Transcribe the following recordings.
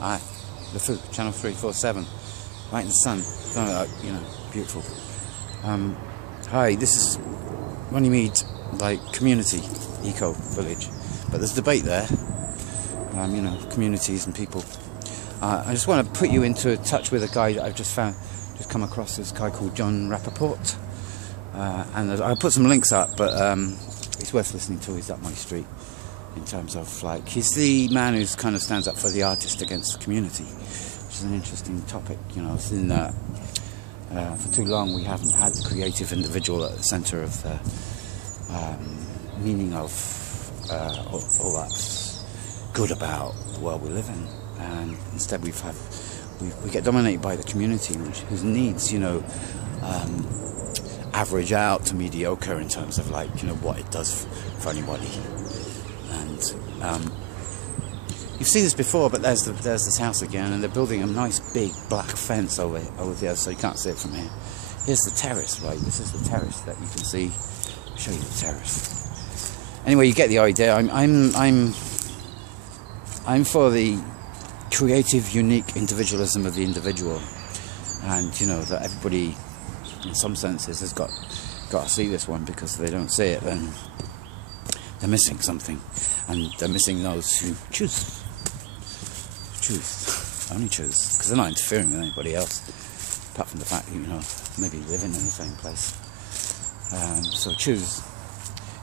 Hi, the food, channel 347, right in the sun, you know, beautiful. Hi, this is Runnymede, like, community, eco village, but there's debate there, you know, communities and people. I just want to put you into touch with a guy that I've just come across, this guy called Rappanport, and I'll put some links up, but it's worth listening to. He's up my street. In terms of, like, he's the man who kind of stands up for the artist against the community, which is an interesting topic. You know, it's in that for too long we haven't had the creative individual at the centre of the meaning of all that's good about the world we live in, and instead we get dominated by the community, whose needs, you know, average out to mediocre in terms of, like, you know, what it does for anybody. And you've seen this before, but there's this house again, and they're building a nice big black fence over there, so you can't see it from here. Here's the terrace, right? This is the terrace that you can see. I'll show you the terrace. Anyway, you get the idea. I'm for the creative, unique individualism of the individual, and, you know, that everybody, in some senses, has got to see this one, because if they don't see it, then they're missing something, and they're missing those who choose, only choose, because they're not interfering with anybody else, apart from the fact that, you know, maybe living in the same place. So choose.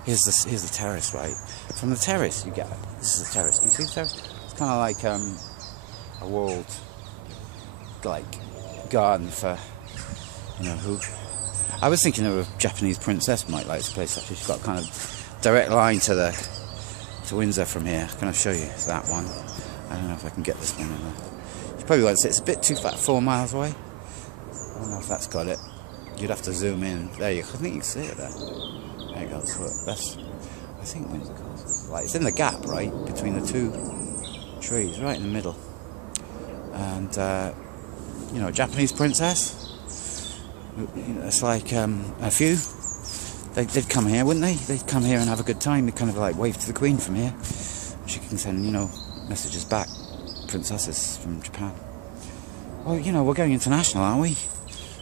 Here's the terrace, right? From the terrace, you get, this is the terrace. Can you see the terrace? It's kind of like a walled, like, garden for, you know, who. I was thinking of a Japanese princess might like this place. Actually, she's got kind of direct line to Windsor from here. Can I show you that one? I don't know if I can get this one in there. You probably won't see it. It's a bit too far, 4 miles away. I don't know if that's got it. You'd have to zoom in. There you go. I think you can see it there. There you go. So that's, I think, Windsor Castle. Like, it's in the gap, right, between the two trees, right in the middle. And you know, Japanese princess. You know, it's like a few. They'd come here, wouldn't they? They'd come here and have a good time. They'd kind of like wave to the Queen from here. She can send, you know, messages back. Princesses from Japan. Well, you know, we're going international, aren't we?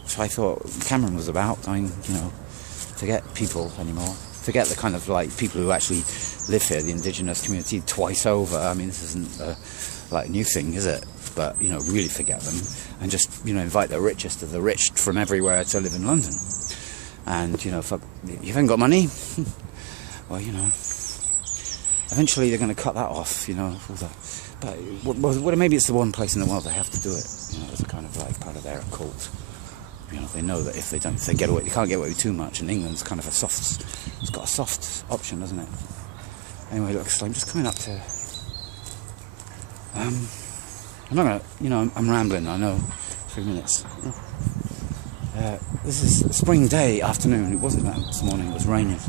So I thought Cameron was about. Going, you know, forget people anymore. Forget the kind of, like, people who actually live here, the indigenous community, twice over. I mean, this isn't like a new thing, is it? But, you know, really forget them, and just, you know, invite the richest of the rich from everywhere to live in London. And, you know, if you haven't got money, well, you know, eventually they're going to cut that off, you know, all that. But well, maybe it's the one place in the world they have to do it, you know, as a kind of, like, part of their cult. You know, they know that if they get away, they can't get away with too much, and England's kind of it's got a soft option, doesn't it? Anyway, look, so I'm just coming up to, I'm not going to, you know, I'm rambling, I know, 3 minutes. This is a spring day, afternoon. It wasn't that this morning, it was raining.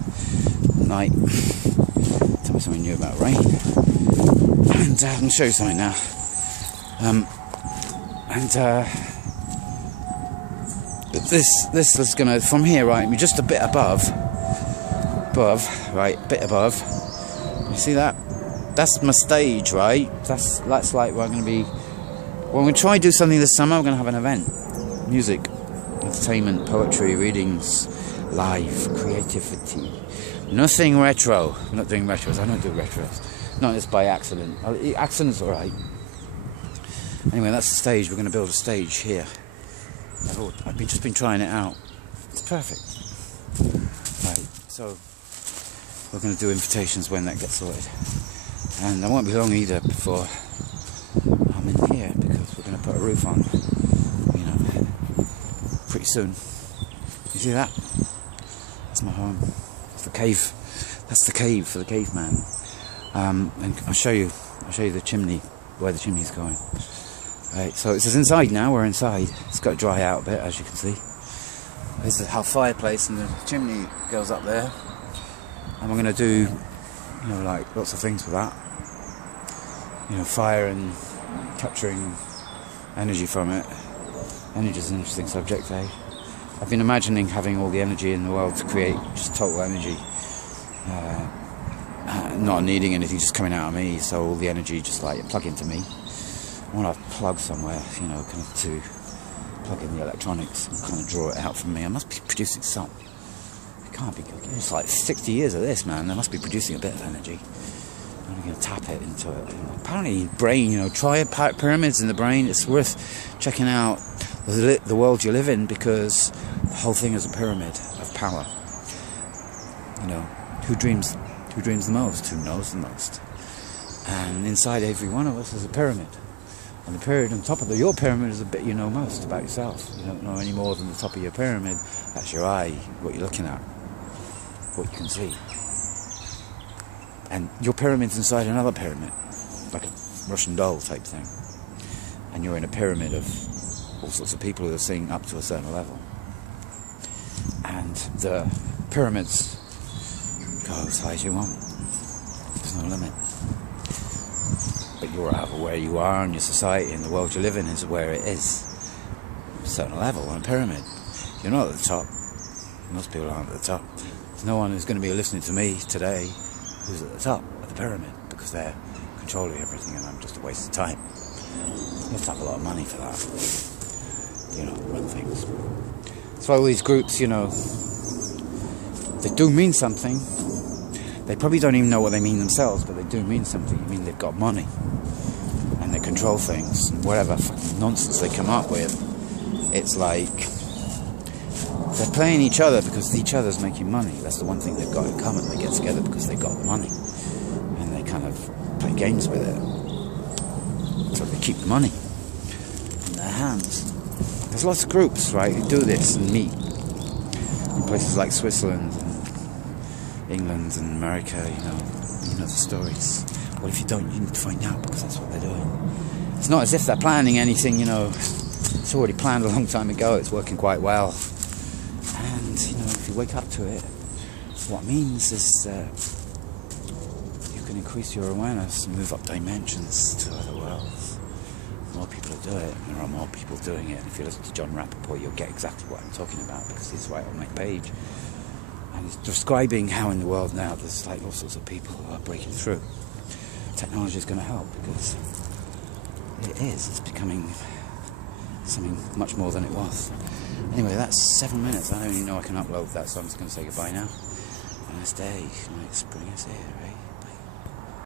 Night. Tell me something new about rain. And I'm going to show you something now. This is going to, from here, right, be just a bit above, right, a bit above. You see that? That's my stage, right? That's like we're going to be, when we try to do something this summer, we're going to have an event. Music, entertainment, poetry, readings, live, creativity. Nothing retro. We're not doing retros. I don't do retros. Not just by accident. Accident's alright. Anyway, that's the stage. We're going to build a stage here. I've just been trying it out. It's perfect. Right, so we're going to do invitations when that gets sorted. And I won't be long either before I'm in here, because we're going to put a roof on, you know, pretty soon. You see that? That's my home. That's the cave. That's the cave for the caveman. And I'll show you the chimney, where the chimney's going. Right, so it's inside now. We're inside. It's got to dry out a bit, as you can see. There's the fireplace, and the chimney goes up there. And we're going to do, you know, like, lots of things with that. You know, fire and capturing energy from it. Energy is an interesting subject, eh? I've been imagining having all the energy in the world to create just total energy. Not needing anything, just coming out of me, so all the energy just, like, plug into me. I want to plug somewhere, you know, kind of to plug in the electronics and kind of draw it out from me. I must be producing some. It can't be good. It's like 60 years of this, man. They must be producing a bit of energy. I'm going to tap it into it. Apparently, brain, you know, try pyramids in the brain. It's worth checking out the world you live in, because the whole thing is a pyramid of power. You know, who dreams the most? Who knows the most? And inside every one of us is a pyramid. And the pyramid on top of your pyramid is a bit you know most about yourself. You don't know any more than the top of your pyramid. That's your eye, what you're looking at, what you can see. And your pyramid's inside another pyramid, like a Russian doll type thing. And you're in a pyramid of all sorts of people who are seeing up to a certain level. And the pyramids go as high as you want. There's no limit. But you're out of where you are, and your society and the world you live in is where it is. A certain level on a pyramid. You're not at the top. Most people aren't at the top. There's no one who's going to be listening to me today who's at the top of the pyramid, because they're controlling everything and I'm just a waste of time. You have to have a lot of money for that, you know, run things. That's why all these groups, you know, they do mean something. They probably don't even know what they mean themselves, but they do mean something. I mean, they've got money and they control things. Whatever fucking nonsense they come up with, it's like they're playing each other because each other's making money. That's the one thing they've got in common. They get together because they've got the money, and they kind of play games with it. So they keep the money in their hands. There's lots of groups, right, who do this and meet in places like Switzerland and England and America. You know the stories. Well, if you don't, you need to find out, because that's what they're doing. It's not as if they're planning anything, you know. It's already planned a long time ago. It's working quite well. And, you know, if you wake up to it, what it means is you can increase your awareness and move up dimensions to other worlds. More people will do it, and there are more people doing it. And if you listen to John Rappanport, you'll get exactly what I'm talking about, because he's right on my page. And he's describing how in the world now there's like all sorts of people who are breaking through. Technology is going to help, because it is. It's becoming something much more than it was. Anyway, that's 7 minutes. I don't even know I can upload that, so I'm just going to say goodbye now. Nice day. Nice spring is here, right?